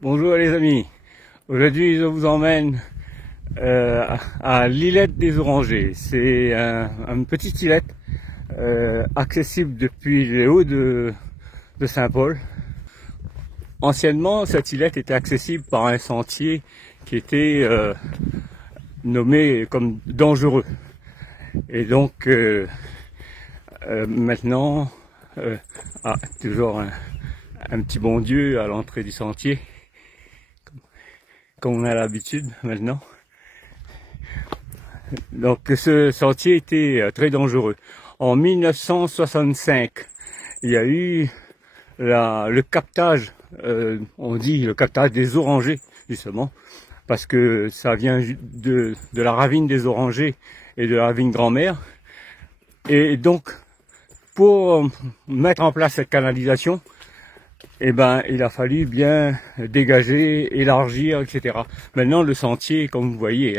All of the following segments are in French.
Bonjour les amis, aujourd'hui je vous emmène à l'îlette des Orangers. C'est une petite îlette accessible depuis les hauts de Saint-Paul. Anciennement, cette îlette était accessible par un sentier qui était nommé comme dangereux. Et donc maintenant, toujours un petit bon Dieu à l'entrée du sentier, comme on a l'habitude maintenant. Donc ce sentier était très dangereux. En 1965, il y a eu le captage, on dit le captage des orangers, justement, parce que ça vient de la ravine des Orangers et de la ravine Grand-Mère. Et donc, pour mettre en place cette canalisation, il a fallu bien dégager, élargir, etc. Maintenant, le sentier, comme vous voyez,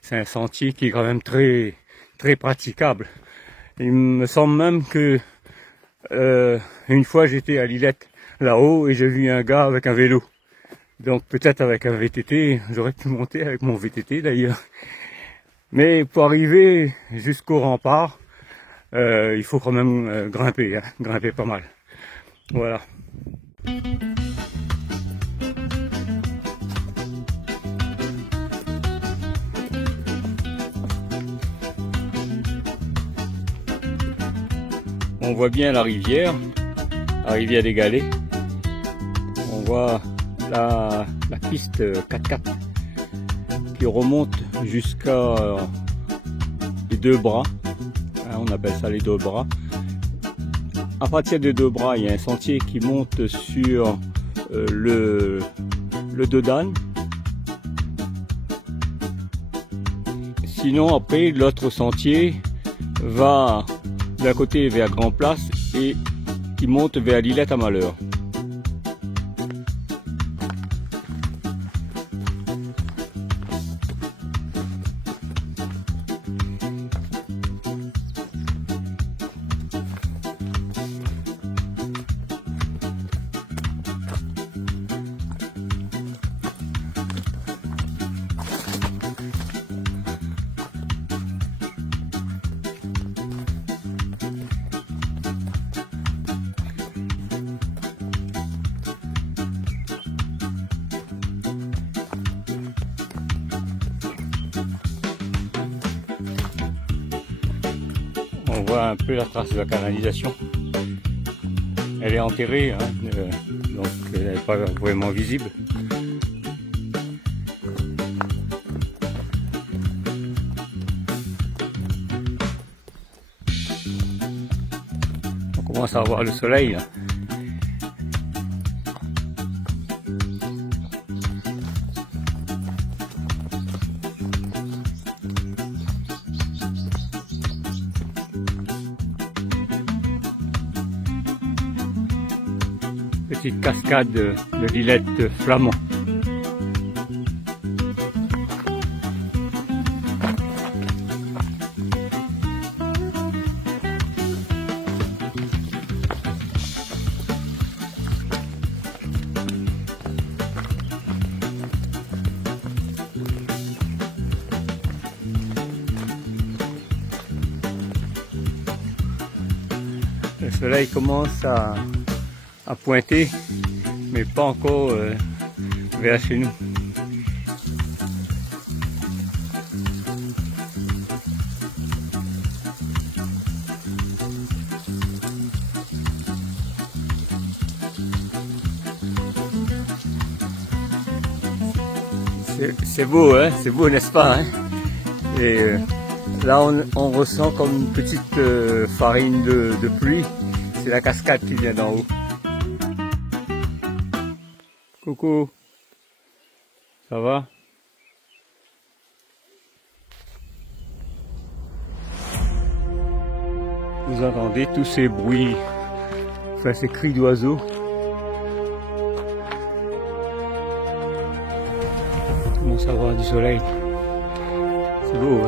c'est un sentier qui est quand même très, très praticable. Il me semble même que une fois j'étais à l'îlette là-haut et j'ai vu un gars avec un vélo. Donc peut-être avec un VTT, j'aurais pu monter avec mon VTT d'ailleurs. Mais pour arriver jusqu'au rempart, il faut quand même grimper, grimper pas mal. Voilà. On voit bien la rivière des Galets. On voit la piste 4x4 qui remonte jusqu'à les deux bras. On appelle ça les deux bras. À partir des deux bras, il y a un sentier qui monte sur le dos d'âne. Sinon, après, l'autre sentier va d'un côté vers Grand Place et qui monte vers l'îlette à Malheur. On voit un peu la trace de la canalisation. Elle est enterrée, donc elle n'est pas vraiment visible. On commence à voir le soleil là. Petite cascade de l'îlette Flamand. Le soleil commence à pointer, mais pas encore vers chez nous. C'est beau, c'est beau, n'est-ce pas, Et là, on ressent comme une petite farine de pluie. C'est la cascade qui vient d'en haut. Coucou, ça va? Vous entendez tous ces bruits, enfin ces cris d'oiseaux. On commence à avoir du soleil. C'est beau,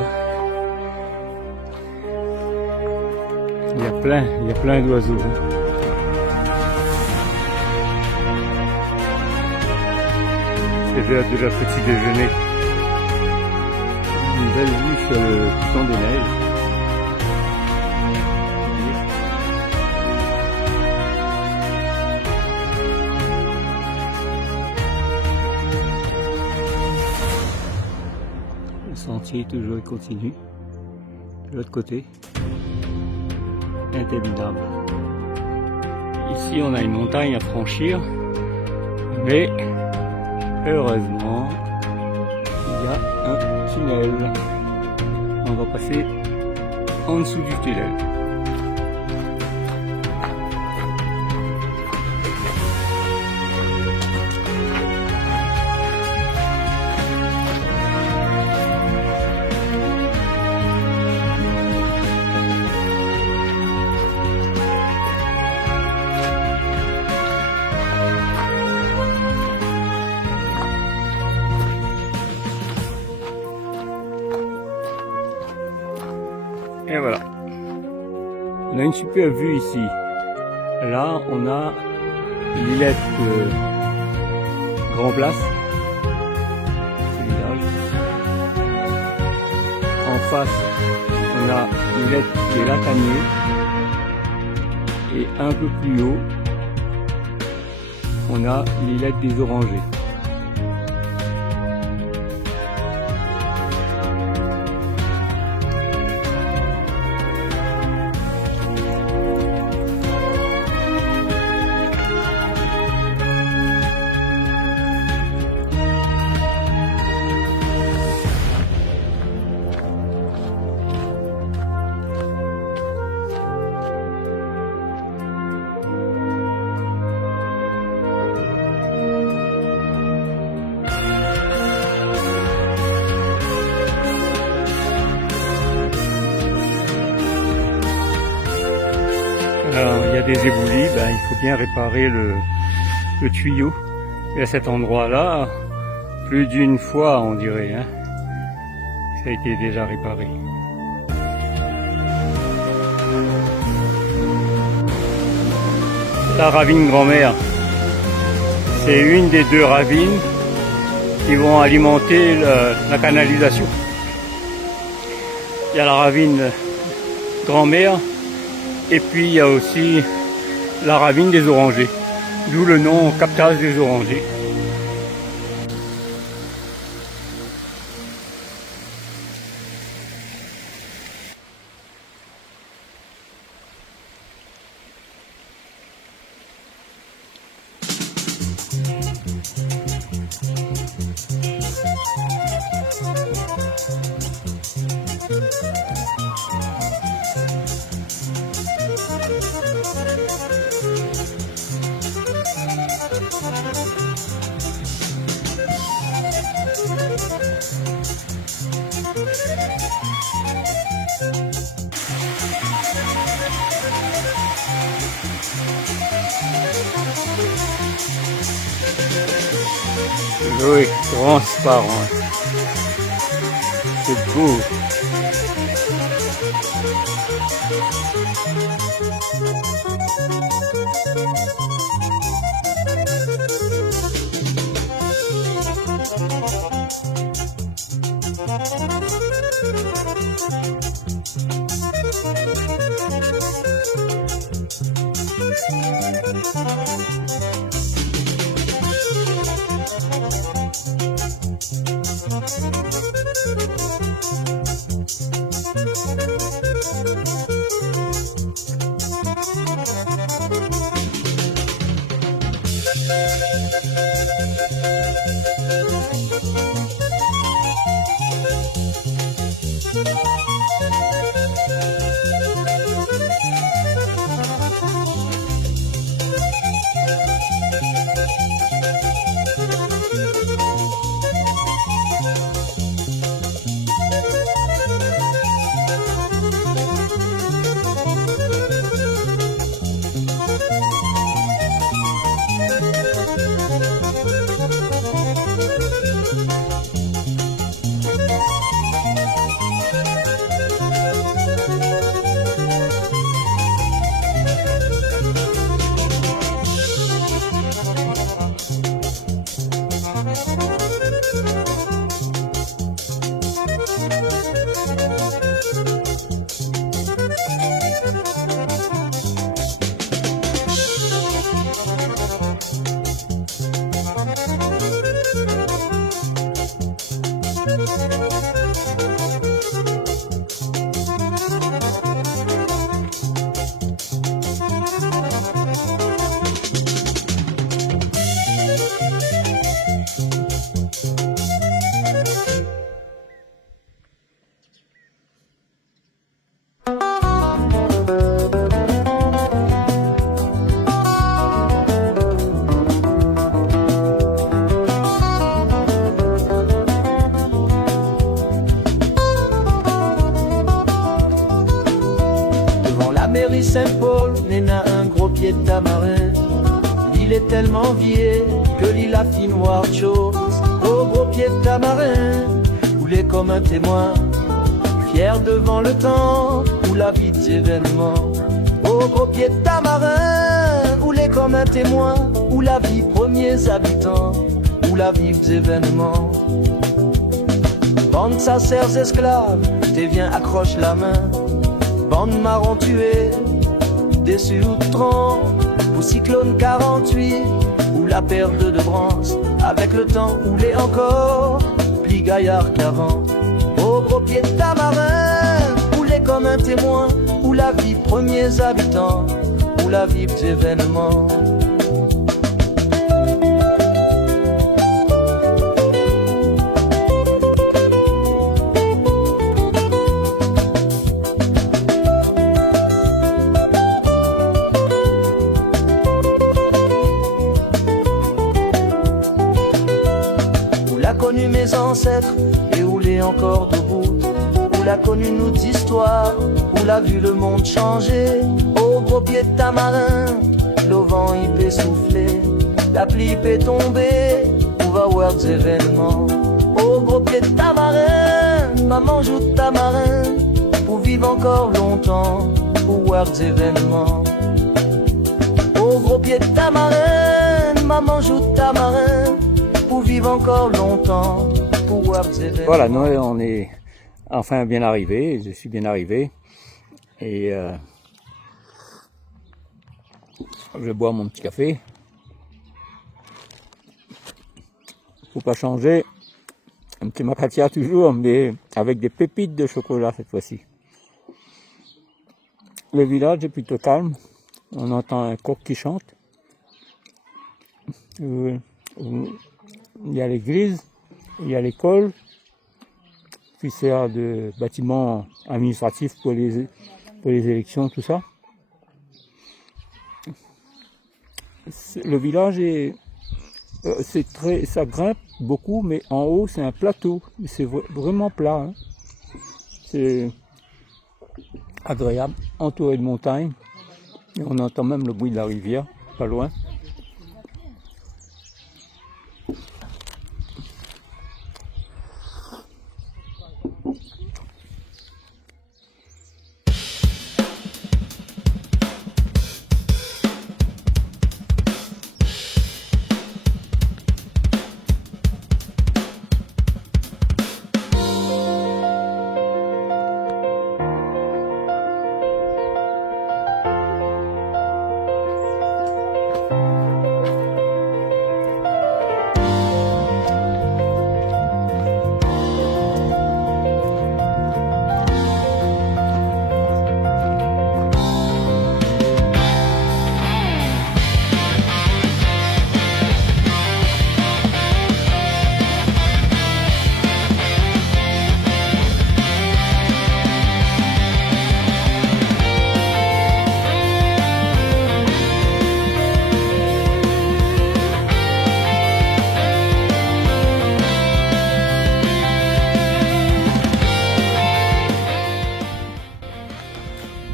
Il y a plein d'oiseaux. C'est l'heure de notre petit déjeuner. Une belle vue sur le piton des neiges. Le sentier toujours continu. De l'autre côté, interminable. Ici, on a une montagne à franchir, mais heureusement, il y a un tunnel. On va passer en dessous du tunnel. Et voilà, on a une super vue ici. Là, on a l'îlette Grand Place, ce village. En face, on a l'îlette des Lataniers. Et un peu plus haut, on a l'îlette des Orangers. Alors, il y a des éboulis, ben, il faut bien réparer le tuyau. Et à cet endroit-là, plus d'une fois, on dirait, hein, ça a été déjà réparé. La ravine Grand-Mère, c'est une des deux ravines qui vont alimenter la canalisation. Il y a la ravine Grand-Mère, et puis il y a aussi la ravine des Orangers, d'où le nom captage des Orangers. L'eau est transparente. C'est beau. Saint-Paul, Néna un gros pied de tamarin. L'île est tellement vieille que l'île a fait noir de chose. Au gros pied de tamarin, roulé comme un témoin, fier devant le temps ou la vie des événements. Au gros pied de tamarin, roulé comme un témoin, ou la vie premiers habitants, ou la vie des événements. Bande sacers esclaves, t'es viens accroche la main. Bande marron tuée, déçus outrant, ou cyclone 48, ou la perte de bronze, avec le temps ou les encore, pli gaillard 40. Au gros pied de tamarin, roulé comme un témoin, ou la vie premiers habitants, ou la vie des événements. Connu mes ancêtres et où l'est encore debout, où l'a connu notre histoire, où l'a vu le monde changer. Au gros pied de tamarin, le vent il peut souffler, la pluie peut tomber, on va voir des événements. Au gros pied de tamarin, maman joue de tamarin, pour vivre encore longtemps, pour voir des événements. Au gros pied de tamarin, maman joue de tamarin, pour vivre encore longtemps, pour voir des événements. Voilà, Noël, on est enfin bien arrivé, je suis bien arrivé, et je bois mon petit café. Faut pas changer, un petit macadamia toujours, mais avec des pépites de chocolat cette fois-ci. Le village est plutôt calme, on entend un coq qui chante. Il y a l'église, il y a l'école, puis sert de bâtiment administratif pour les élections, tout ça. Le village est, ça grimpe beaucoup, mais en haut c'est un plateau, c'est vraiment plat. Hein. C'est agréable, entouré de montagnes, et on entend même le bruit de la rivière, pas loin.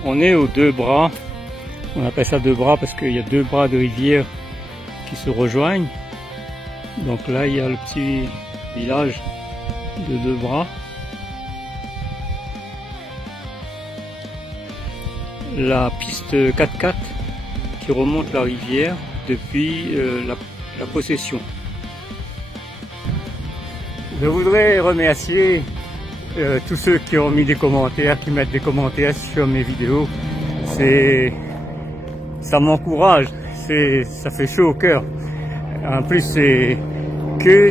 On est aux deux bras, on appelle ça deux bras parce qu'il y a deux bras de rivière qui se rejoignent. Donc là il y a le petit village de deux bras. La piste 4x4 qui remonte la rivière depuis la possession. Je voudrais remercier tous ceux qui ont mis des commentaires, qui mettent des commentaires sur mes vidéos. Ça m'encourage, ça fait chaud au cœur. En plus c'est que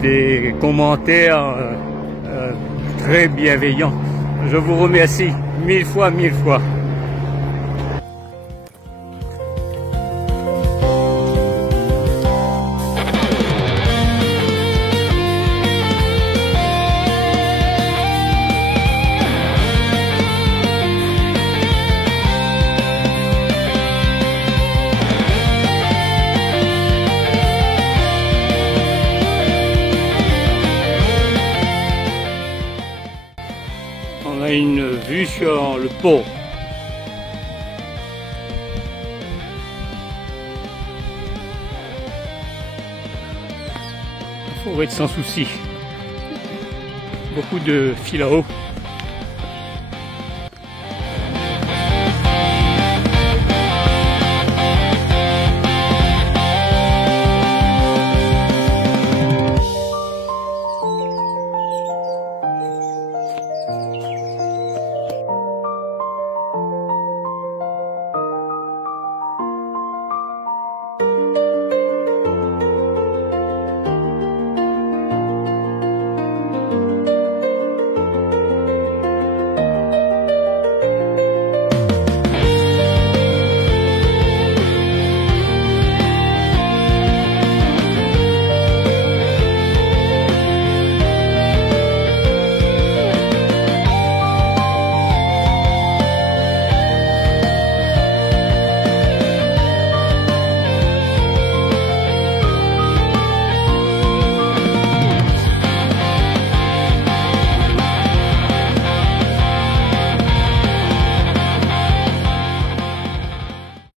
des commentaires très bienveillants. Je vous remercie mille fois. On a une vue sur le port. Forêt de Sans Souci. Beaucoup de fils à eau.